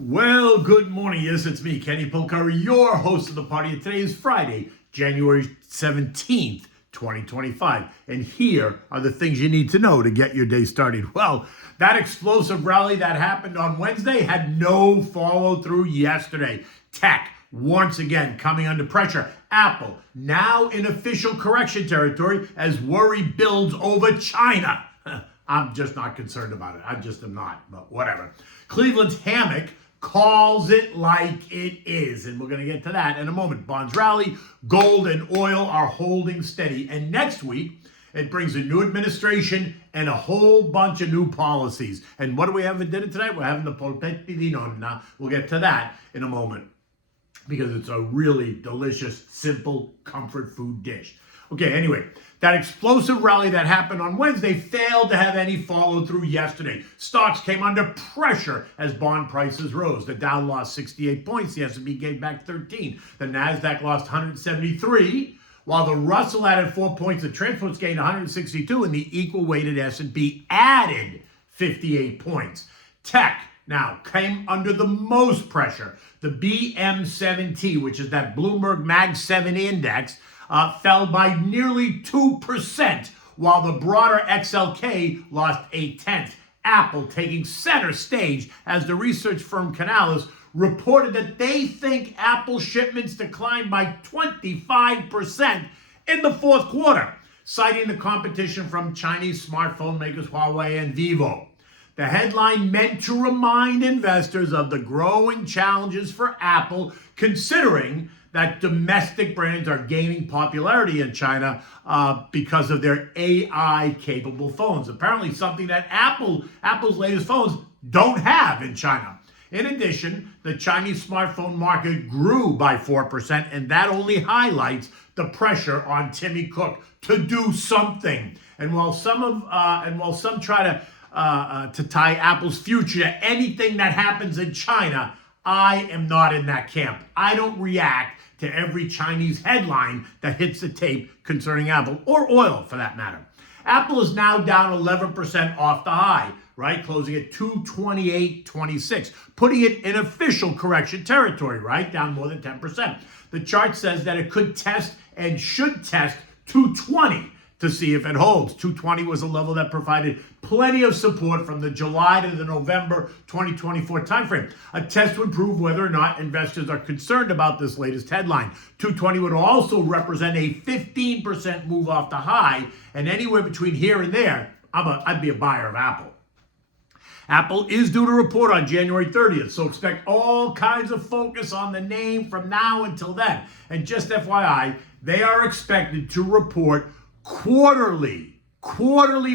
Well, good morning. Yes, it's me, Kenny Polcari, your host of the party. And today is Friday, January 17th, 2025. And here are the things you need to know to get your day started. Well, that explosive rally that happened on Wednesday had no follow through yesterday. Tech, once again, coming under pressure. Apple, now in official correction territory as worry builds over China. I'm just not concerned about it. I just am not, but whatever. Cleveland's Hammack calls it like it is, and we're going to get to that in a moment. Bonds rally, gold and oil are holding steady, and next week it brings a new administration and a whole bunch of new policies. And what do we have for dinner tonight? We're having the polpetti di nonna. We'll get to that in a moment because it's a really delicious, simple comfort food dish. Okay, anyway, that explosive rally that happened on Wednesday failed to have any follow through yesterday. Stocks came under pressure as bond prices rose. The Dow lost 68 points. The S&P gave back 13. The Nasdaq lost 173, while the Russell added 4 points. The transports gained 162, and the equal weighted S&P added 58 points. Tech now came under the most pressure. The BM7T, which is that Bloomberg Mag 7 index, fell by nearly 2%, while the broader XLK lost 0.8. Apple taking center stage as the research firm Canalys reported that they think Apple shipments declined by 25% in the fourth quarter, citing the competition from Chinese smartphone makers Huawei and Vivo. The headline meant to remind investors of the growing challenges for Apple, considering that domestic brands are gaining popularity in China because of their AI-capable phones. Apparently something that Apple's latest phones don't have in China. In addition, the Chinese smartphone market grew by 4%, and that only highlights the pressure on Timmy Cook to do something. And while some try to tie Apple's future to anything that happens in China, I am not in that camp. I don't react to every Chinese headline that hits the tape concerning Apple, or oil for that matter. Apple is now down 11% off the high, right? Closing at 228.26, putting it in official correction territory, right? Down more than 10%. The chart says that it could test and should test 220 to see if it holds. 220 was a level that provided plenty of support from the July to the November 2024 timeframe. A test would prove whether or not investors are concerned about this latest headline. 220 would also represent a 15% move off the high, and anywhere between here and there, I'd be a buyer of Apple. Apple is due to report on January 30th, so expect all kinds of focus on the name from now until then. And just FYI, they are expected to report quarterly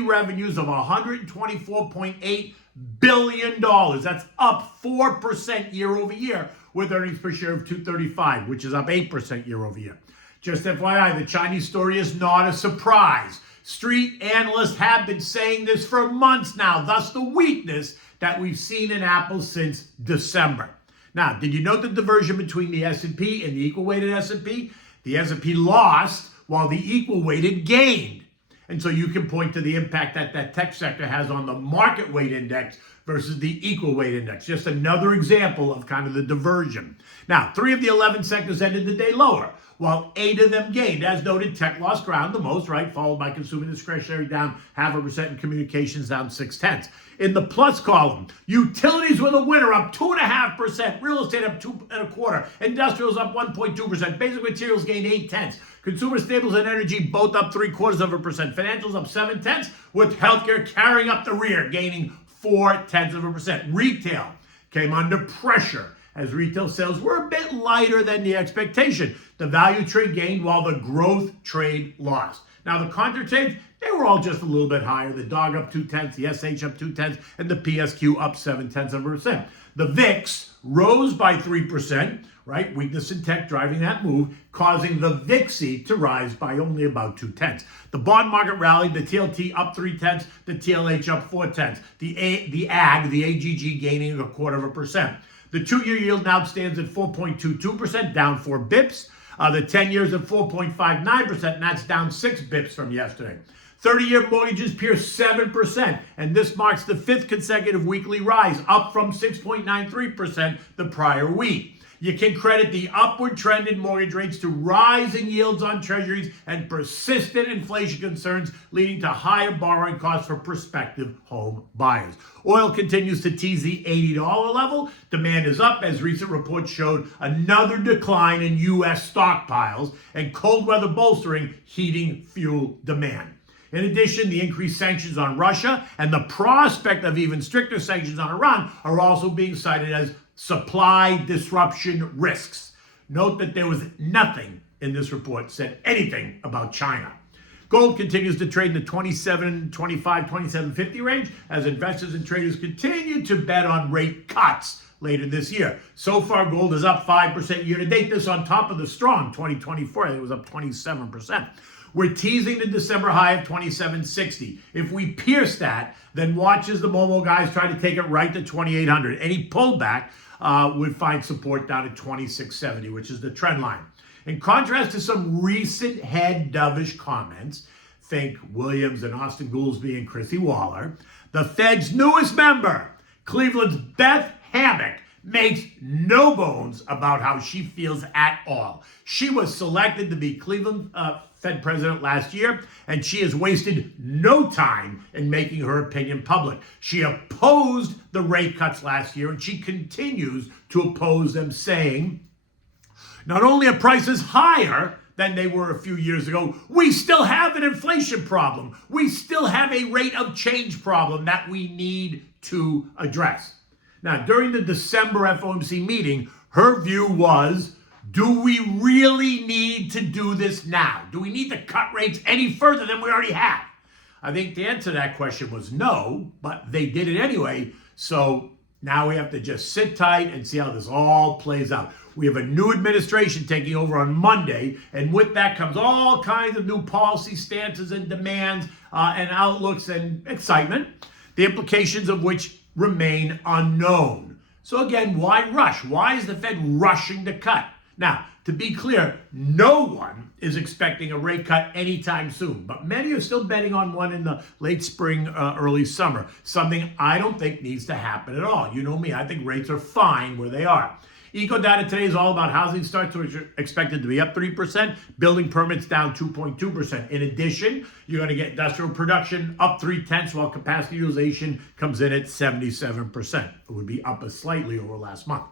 revenues of $124.8 billion. That's up 4% year over year, with earnings per share of $2.35, which is up 8% year over year. Just FYI, the Chinese story is not a surprise. Street analysts have been saying this for months now, thus the weakness that we've seen in Apple since December. Now, did you note the diversion between the S&P and the equal-weighted S&P? The S&P lost while the equal-weighted gained. And so you can point to the impact that that tech sector has on the market weight index versus the equal weight index. Just another example of kind of the diversion. Now, 3 of the 11 sectors ended the day lower, while 8 of them gained. As noted, tech lost ground the most, right? Followed by consumer discretionary down 0.5% and communications down 0.6. In the plus column, utilities were the winner, up 2.5%. Real estate up 2.25%. Industrials up 1.2%. Basic materials gained 0.8. Consumer staples and energy both up 0.75%. Financials up 0.7, with healthcare carrying up the rear, gaining 0.4%. Retail came under pressure as retail sales were a bit lighter than the expectation. The value trade gained while the growth trade lost. Now the contra trades, they were all just a little bit higher. The DOG up 0.2, the SH up 0.2, and the PSQ up 0.7%. The VIX rose by 3%, right? Weakness in tech driving that move, causing the VIXY to rise by only about 0.2. The bond market rallied, the TLT up 0.3, the TLH up 0.4, the AGG gaining 0.25%. The 2-year yield now stands at 4.22%, down 4 bips. The 10 years at 4.59%, and that's down 6 bips from yesterday. 30-year mortgages pierced 7%, and this marks the 5th consecutive weekly rise, up from 6.93% the prior week. You can credit the upward trend in mortgage rates to rising yields on treasuries and persistent inflation concerns, leading to higher borrowing costs for prospective home buyers. Oil continues to tease the $80 level. Demand is up, as recent reports showed another decline in U.S. stockpiles, and cold weather bolstering heating fuel demand. In addition, the increased sanctions on Russia and the prospect of even stricter sanctions on Iran are also being cited as supply disruption risks. Note that there was nothing in this report said anything about China. Gold continues to trade in the 27.25, 27.50 range as investors and traders continue to bet on rate cuts later this year. So far, gold is up 5% year to date. This on top of the strong 2024. It was up 27%. We're teasing the December high of 27.60. If we pierce that, then watch as the Momo guys try to take it right to 2800. Any pullback would find support down at 2670, which is the trend line. In contrast to some recent head dovish comments, think Williams and Austin Goolsbee and Chrissy Waller, the Fed's newest member, Cleveland's Beth Hammack, makes no bones about how she feels at all. She was selected to be Cleveland Fed president last year, and she has wasted no time in making her opinion public. She opposed the rate cuts last year, and she continues to oppose them, saying, not only are prices higher than they were a few years ago, we still have an inflation problem. We still have a rate of change problem that we need to address. Now, during the December FOMC meeting, her view was, do we really need to do this now? Do we need to cut rates any further than we already have? I think the answer to that question was no, but they did it anyway. So now we have to just sit tight and see how this all plays out. We have a new administration taking over on Monday, and with that comes all kinds of new policy stances and demands and outlooks and excitement, the implications of which remain unknown. So again, why rush? Why is the Fed rushing to cut? Now, to be clear, no one is expecting a rate cut anytime soon, but many are still betting on one in the late spring, early summer, something I don't think needs to happen at all. You know me, I think rates are fine where they are. Eco data today is all about housing starts, which are expected to be up 3%, building permits down 2.2%. In addition, you're going to get industrial production up 0.3%, while capacity utilization comes in at 77%. It would be up slightly over last month.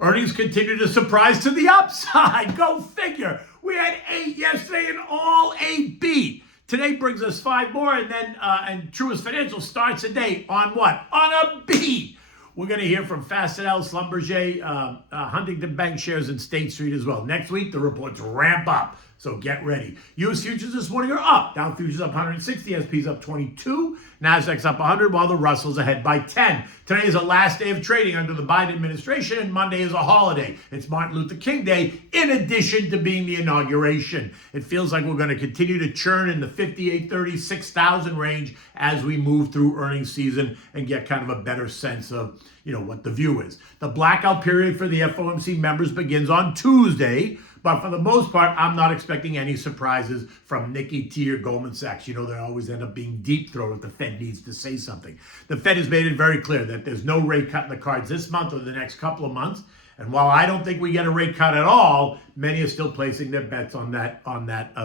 Earnings continue to surprise to the upside. Go figure. We had 8 yesterday and all 8 beat. Today brings us 5 more, and then and Truist Financial starts the day on what? On a beat. We're going to hear from Fastenal, Schlumberger, Huntington Bank shares, and State Street as well. Next week, the reports ramp up, so get ready. U.S. futures this morning are up. Dow futures up 160, S&P's up 22, Nasdaq's up 100, while the Russell's ahead by 10. Today is the last day of trading under the Biden administration, and Monday is a holiday. It's Martin Luther King Day, in addition to being the inauguration. It feels like we're going to continue to churn in the 5,830, 6,000 range as we move through earnings season and get kind of a better sense of what the view is. The blackout period for the FOMC members begins on Tuesday, but for the most part, I'm not expecting any surprises from Nikki T or Goldman Sachs. They always end up being deep throat if the Fed needs to say something. The Fed has made it very clear that there's no rate cut in the cards this month or the next couple of months. And while I don't think we get a rate cut at all, many are still placing their bets on that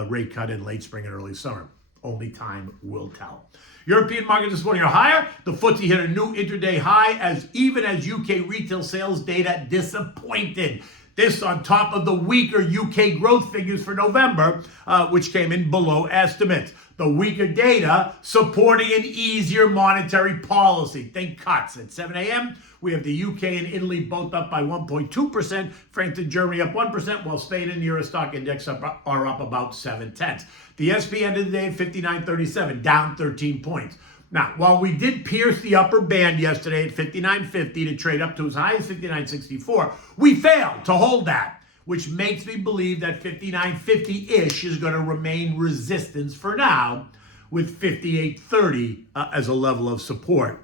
rate cut in late spring and early summer. Only time will tell. European markets this morning are higher. The FTSE hit a new intraday high even as UK retail sales data disappointed. This on top of the weaker UK growth figures for November, which came in below estimates. The weaker data supporting an easier monetary policy. Think cuts. At 7 a.m., we have the UK and Italy both up by 1.2%, France and Germany up 1%, while Spain and the Euro stock index are up about 0.7. The SP ended the day at 59.37, down 13 points. Now, while we did pierce the upper band yesterday at 59.50 to trade up to as high as 59.64, we failed to hold that, which makes me believe that 59.50-ish is going to remain resistance for now, with 58.30 as a level of support.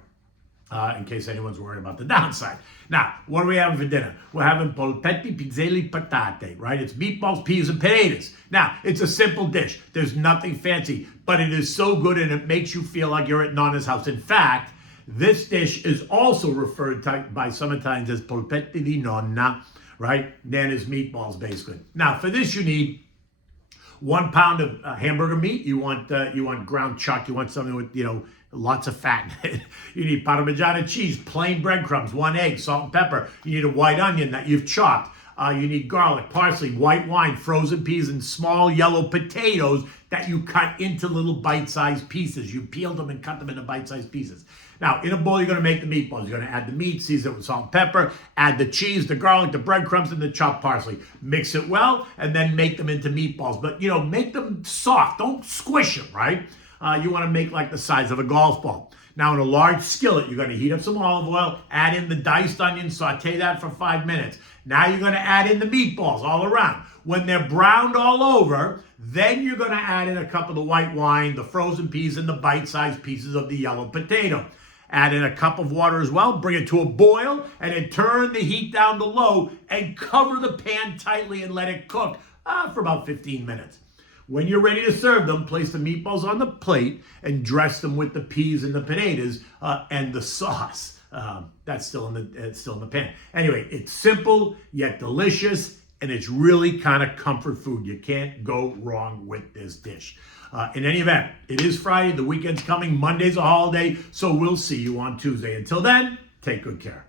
in case anyone's worried about the downside. Now, what are we having for dinner? We're having polpetti, piselli, patate, right? It's meatballs, peas, and potatoes. Now, it's a simple dish. There's nothing fancy, but it is so good and it makes you feel like you're at Nonna's house. In fact, this dish is also referred to by some Italians as polpetti di nonna, right? Nana's meatballs, basically. Now, for this, you need 1 pound of hamburger meat. You want ground chuck. You want something with, lots of fat in it. You need Parmigiano cheese, plain breadcrumbs, 1 egg, salt and pepper. You need a white onion that you've chopped. You need garlic, parsley, white wine, frozen peas, and small yellow potatoes that you cut into little bite-sized pieces. You peeled them and cut them into bite-sized pieces. Now, in a bowl, you're going to make the meatballs. You're going to add the meat, season it with salt and pepper, add the cheese, the garlic, the breadcrumbs, and the chopped parsley. Mix it well, and then make them into meatballs. But, make them soft. Don't squish them, right? You want to make like the size of a golf ball. Now, in a large skillet, you're going to heat up some olive oil, add in the diced onion, saute that for 5 minutes. Now you're going to add in the meatballs all around. When they're browned all over, then you're going to add in a cup of the white wine, the frozen peas, and the bite-sized pieces of the yellow potato. Add in a cup of water as well, bring it to a boil, and then turn the heat down to low and cover the pan tightly and let it cook for about 15 minutes. When you're ready to serve them, place the meatballs on the plate and dress them with the peas and the potatoes and the sauce. That's still in the pan. Anyway, it's simple yet delicious, and it's really kind of comfort food. You can't go wrong with this dish. In any event, it is Friday. The weekend's coming. Monday's a holiday, so we'll see you on Tuesday. Until then, take good care.